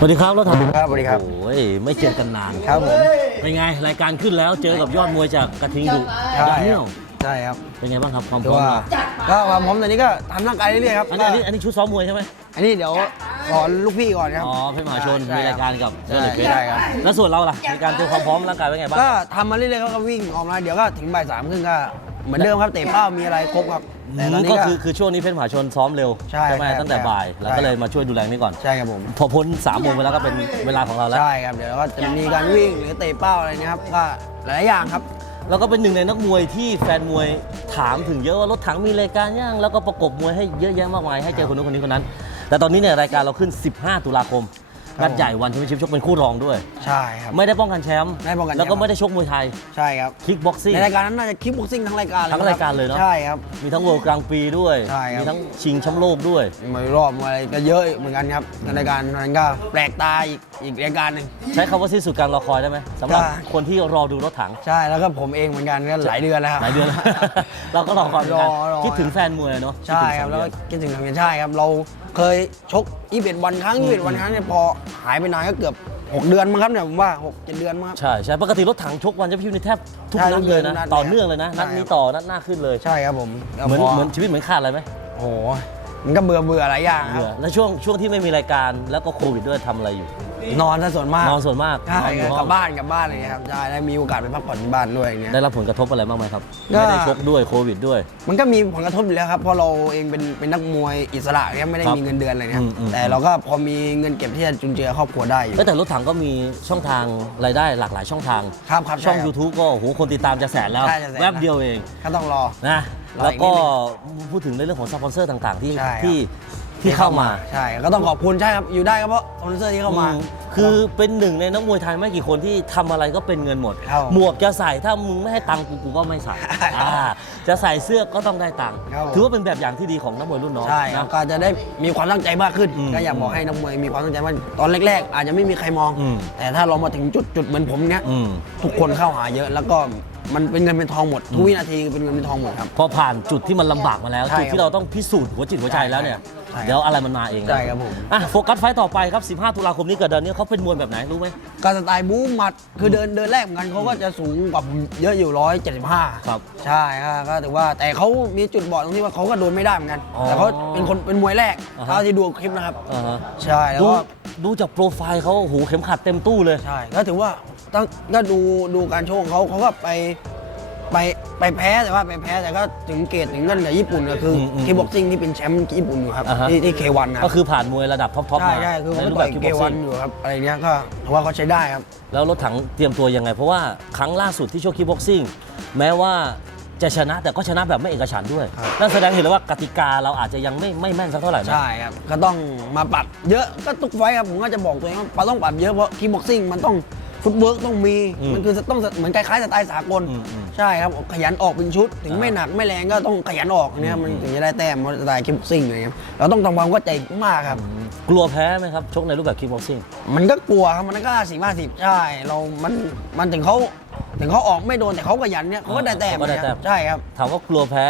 สวัสดีครับรถถังครับสวัสดีครับ โอ้ยไม่เจอกันนานครับผม เป็นไงรายการขึ้นแล้วเจอกับยอดมวยจากกระทิงดุใช่ ดานิคเอรัลบใช่ครับเป็นไงบ้างครับความพคือร้อมว่าเราก็ความพร้อมตอนนี้ก็ทำร่างกายเรื่อยๆครับอันนี้อันนี้อันนี้ชุดซ้อมมวยใช่ไหมอันนี้เดี๋ยวขอลูกพี่ก่อนครับอ๋อเพชรมหาชนใช่มีรายการกับใช่เดลิเพชรใช่ครับแล้วส่วนเราล่ะในการเตรียมความพร้อมร่างกายเป็นไงบ้างก็ทำมาเรื่อยๆครับก็วิ่งออกมาเดี๋ยวก็ถึงบ่ายสามครึ่งก็ เหมือนเดิมครับเตะเป้ามีอะไรครบครับแต่ตอนนี้ก็ก็ คือคือช่วงนี้เพชรมหาชนซ้อมเร็วใช่ไหมใช่ตั้งแต่ใช่บ่ายเราก็เลยมาช่วยดูแลนี่ก่อน ใช่ครับผม พอพ้นสามโมงไปแล้วก็เป็นเวลาของเราแล้ว ใช่ครับเดี๋ยวก็จะมีการวิ่งหรือเตะเป้าอะไรนะครับก็หลายๆอย่างครับ แล้วก็เป็นหนึ่งในนักมวยที่แฟนมวยถามถึงเยอะว่ารถถังมีรายการย่างแล้วก็ประกบมวยให้เยอะแยะมากมายให้เจอคนนู้นคนนี้คนนั้น แต่ตอนนี้เนี่ยรายการเราขึ้น 15 ตุลาคม ครับนัดใหญ่วันแชมเปี้ยนชิพชกเป็นคู่รองด้วย ใช่ครับ ไม่ได้ป้องกันแชมป์ไม่ได้ป้องกันแชมป์ แล้วก็ไม่ได้ชกมวยไทยใช่ครับ คิกบ็อกซิ่ง ในรายการนั้นน่าจะคิปบ็อกซิ่งทั้งรายการเลยทั้งรายการเลยเนอะ ใช่ครับ มีทั้งเวิลด์กลางปีด้วย ใช่ครับ มีทั้งชิงแชมป์โลกด้วย มวยรอบมวยอะไรก็เยอะเหมือนกันครับในรายการนั้นก็แปลกตาอีกอีกรายการหนึ่ง ใช้คำว่าสิ้นสุดการรอคอยได้ไหมสำหรับใช่คนที่รอดูรถถัง ใช่แล้วก็ผมเองเหมือนกันก็หลายเดือนแล้วครับ หลายเดือนแล้ว เราก็รอคอยเหมือนกันรอรอ คิดถึงแฟนมวยเนาะใช่ครับคิดถึงแล้วสังเวียนก็คิดถึงทางเวียนใช่ครับ เรา เคยชกอีเวนวันครั้งอืมอีเวนวันครั้งเนี่ยพอหายไปนานก็เกือบ 6 เดือนมั้งครับเนี่ยผมว่า6 7เดือนมั้งครับ ใช่ใช่ปกติรถถังชกวันแชมเปี้ยนชิพนี่แทบทุกใช่นัดเลยนะทุกนัดต่อเนื่องเลยนะ ใช่นัดนี้ต่อนัดหน้าขึ้นเลย ใช่ครับผมแล้วเหมือนพเหมือนชีวิตเหมือนขาดอะไรไหมโอ้โหมันก็เบื่อเบื่อหลายอย่างคเบื่รัอบแล้วช่วงช่วงที่ไม่มีรายการแล้วก็โควิดด้วยทำอะไรอยู่ นอนซะส่วนมากนอนส่วนมากใช่นอนอยู่กห้ลัองบบ้านกลับบ้านอะไรอย่างเงี้ยครับใช่ได้มีโอกาสไปพักผ่อนที่บ้านด้วยอย่างเงี้ย ได้รับผลกระทบอะไรบ้างไหมครับ ก็ ไม่ได้ชกด้วยโควิดด้วย มันก็มีผลกระทบอยู่แล้วครับเพราะเราเองเป็นเป็นนักมวยอิสระเนี่ยไม่ได้ครับมีเงินเดือนอะไรเนี่ยอืมอืม แต่เราก็พอมีเงินเก็บที่จะจุนเจือครอบครัวได้อยู่ เอ้ยแต่รถถังก็มีช่องทางรายได้หลากหลายช่องทางครับครับช่องใครับ YouTube ก็โอ้โหคนติดตามจะแสนแล้ว ใช่จะแสน แวบเดียวเองก็ต้องรอ นะรอ แล้วอีกก็นิดพูดถึงในเรื่องของสปอนเซอร์ต่างๆ ที่ใช่ครับ ที่ที่เข้ามาใช่ก็ต้องขอบคุณใช่ครับอยู่ได้ก็เพราะสปอนเซอร์ที่เข้ามา อืคือเป็นหนึ่งในนักมวยไทยไม่กี่คนที่ทำอะไรก็เป็นเงินหมด ครับหมวกจะใส่ถ้ามึงไม่ให้ตังค์กูกูก็ไม่ใส่อ่าจะใส่เสื้อก็ต้องได้ตังค์ครับผม ถือว่าเป็นแบบอย่างที่ดีของนักมวยรุ่นน้องใช่ครับนะ ก็จะได้มีความตั้งใจมากขึ้น อืมก็อยากบอกให้นักมวยมีความตั้งใจว่าตอนแรก ๆ อาจจะไม่มีใครมอง อืม แต่ถ้าเรามาถึงจุดจุดเหมือนผมเนี้ยอืม ทุกคนเข้าหาเยอะแล้วก็ มันเป็นเงินเป็นทองหมดทุกวินาทีเป็นเงินเป็นทองหมดครับ พอผ่านจุดที่มันลำบากมาแล้ว ใช่จุดที่เราต้องพิสูจน์หัวจิตหัวใจแล้วเนี่ย ใช่ครับเดี๋ยวอะไรมันมาเองนะใช่ครับผม อะโฟกัสไฟต์ต่อไปครับ 15 ตุลาคมนี้เกิดเดือนนี้เขาเป็นมวยแบบไหนรู้ไหม การสไตล์บู๊หมัดคือเดินเดินแรกเหมือนกันเขาก็จะสูงกว่าผมเยอะอยู่ร้อยเจ็ดสิบห้าครับใช่ครับก็ถือว่าแต่เขามีจุดบอดตรงที่ว่าเขาก็โดนไม่ได้เหมือนกัน อ๋อแต่เขาเป็นคนเป็นมวยแรกอ่าฮะ เท่าที่ดูคลิปนะครับ อ่าฮะ ใช่แล้วดูก็ ดูจากโปรไฟล์เขาโอ้โหเข็มขัดเต็มตู้เลย ใช่ก็ถือว่าตั้งก็ดูดูการโชว์ของเขาเขาก็ไปไปไปแพ้แต่ว่าไปแพ้แต่ก็ถึงเกรดถึงกันกับญี่ปุ่นก็คืออมอืมคีบ็อกซิ่งที่เป็นแชมป์ญี่ปุ่นอยู่ครับอ่าฮะ ที่ที่เควันนะก็คือผ่านมวยระดับท็อปๆใช่มาใช่คือเขาในก็รูปต่แบอบยคิกเคบ็อกวัซิ่นงอยู่ครับอะไรเนี้ยก็ถือว่าเขาใช้ได้ครับ แล้วรถถังเตรียมตัวยังไง เพราะว่าครั้งล่าสุดที่โชว์คิกบ็อกซิ่งแม้ว่า จะชนะแต่ก็ชนะแบบไม่เอกฉันท์ด้วย ครับ นั่นแสดงเห็นเลยว่ากติกาเราอาจจะยังไม่ไม่แม่นสักเท่าไหร่นะ ใช่ครับ ก็ต้องมาปรับเยอะก็ทุกไฟท์ครับ ผมก็จะบอกตัวเองว่าปรับต้องปรับเยอะเพราะคีบ็อกซิ่งมันต้องฟุตเวิร์กต้องมี อืมมันคือต้องเหมือนคล้ายๆสไตล์สากล อืมอืมใช่ครับขยันออกเป็นชุด ถึงอ่าไม่หนักไม่แรงก็ต้องขยันออกเนี่ยอืมมันถึงจะได้แต้มเพราะสไตล์คีบ็อกซิ่งอะไรเงี้ยเราต้องทำความเข้าใจมากครับ กลัวแพ้ไหมครับ ชกในรูปแบบคิกบ็อกซิ่ง มันก็กลัวครับมันก็สี่ห้าสิบใช่เรา มัน มันถึงเขา ถึงเขาออกไม่โดนแต่เขาขยันเนี่ยเขาก็ได้แต้มเขาก็ได้แต้ม ใช่ครับถามว่ากลัวแพ้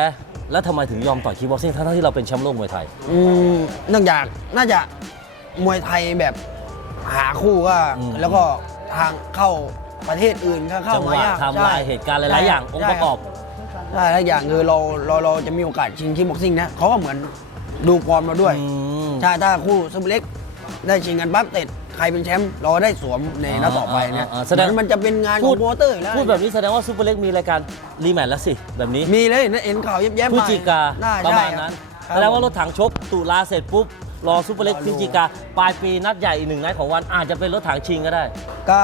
แล้วทำไมถึงยอมต่อยคิกบ็อกซิ่งทั้งๆที่เราเป็นแชมป์โลกมวยไทย อืมเนื่องจากน่าจะมวยไทยแบบหาคู่ก็อืม แล้วก็ทางเข้าประเทศอื่นก็เข้าจังหมาวะยากไทม์ไลน์ใช่เหตุการณ์หลายๆอย่างองค์ประกอบ ใช่แล้วอย่างคือเราเราเราจะมีโอกาสชิงคิกบ็อกซิ่งนะเขาก็เหมือนดูฟอร์มเราด้วย อืม ใช่ถ้าคู่ซุปเปอร์เล็ก ได้ชิงกันปั๊บเสร็จใครเป็นแชมป์เราได้สวมในนัดต่อไปเนี่ยอ่าอ่าอ่าแสดง มันจะเป็นงานขพูอดงโปรโมเตอร์อยู่แล้วพูดแบบนี้แสดงว่าซูเปอร์เล็กมีรายการรีแมตช์แล้วสิ แบบนี้มีเลยเห็นข่าวแย้มๆพฤศมาจิกาน่ประใช่มาณนั้นครับแสดงว่ารถถังชกตุลาเสร็จปุ๊บ รอซูเปอร์เล็กรอดู พฤศจิกาปลายปีนัดใหญ่อีกหนึ่งนัดของวันอาจจะเป็นรถถังชิงก็ได้ ก็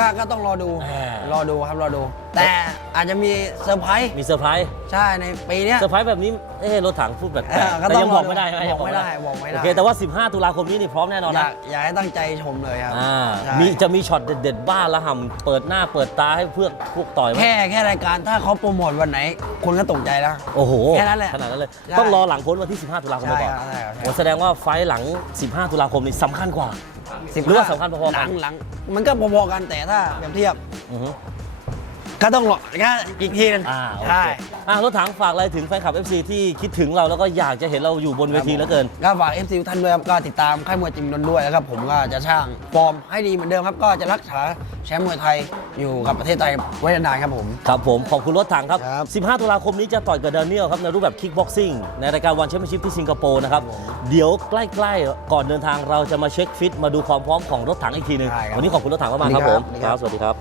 ก็ก็ต้องรอดู อ่า รอดูครับรอดู แต่อาจจะมีเซอร์ไพรส์มีเซอร์ไพรส์ใช่ในปีเนี้ย เซอร์ไพรส์แบบนี้เอ๊ะรถถังพูดแบบเออก็แต่ต้องยังบอกรอดูไม่ได้ใช่ไหมบอกไม่ได้บอกไม่ได้ โอเคแต่ว่า 15 ตุลาคมนี้นี่พร้อมแน่นอนอยานะกอยากให้ตั้งใจชมเลยครับอ่าใช่มีจะมีช็อตเด็ด ๆ บ้าละห่ำเปิดหน้าเปิดตาให้เพื่อนพวกต่อยไหมแค่แค่รายการถ้าเขาโปรโมทวันไหน คนก็ตกใจแล้ว โอ้โหแค่นั้นแหละขนาดนั้นเลย ใช่ต้องรอหลังพ้นวันที่ 15 ตุลาคมไปก่อนใช่ครับใช่ครับ โอ้แสดงว่าไฟล์หลัง 15 ตุลาคมนี่สำคัญกว่า สิบหรือว่าสำคัญพอๆกันหลังหลังมันก็พอๆกันแต่ถ้าเปรียบเทียบ อือฮึ ก็ต้องรอก็อีกทีนึงอ่าโอใช่เคอ่ารถถังฝากอะไรถึงแฟนคลับ FC ที่คิดถึงเราแล้วก็อยากจะเห็นเราอยู่บนเวทีเหลือเกิน ก็ฝาก FC ทุกท่านด้วยครับก็ติดตามค่ายมวยจิมนนท์ด้วยนะครับผมก็จะช่างฟอร์มให้ดีเหมือนเดิมครับ ก็จะรักษาแชมป์มวยไทยอยู่กับประเทศไทยไว้นานๆครับผม ครับผม ขอบคุณรถถังครับ ครับ 15 ตุลาคมนี้จะต่อยกับดานิเอลครับ ในรูปแบบคิกบ็อกซิ่งในรายการวันแชมเปี้ยนชิพที่สิงคโปร์นะครับ เดี๋ยวใกล้ๆ ก่อนเดินทางเราจะมาเช็คฟิต มาดูความพร้อมของรถถังอีกทีหนึง ได้ครับวันนี้ขอบคุณรถถังมากๆครับผมสวัสดีครับสวัสดีครับ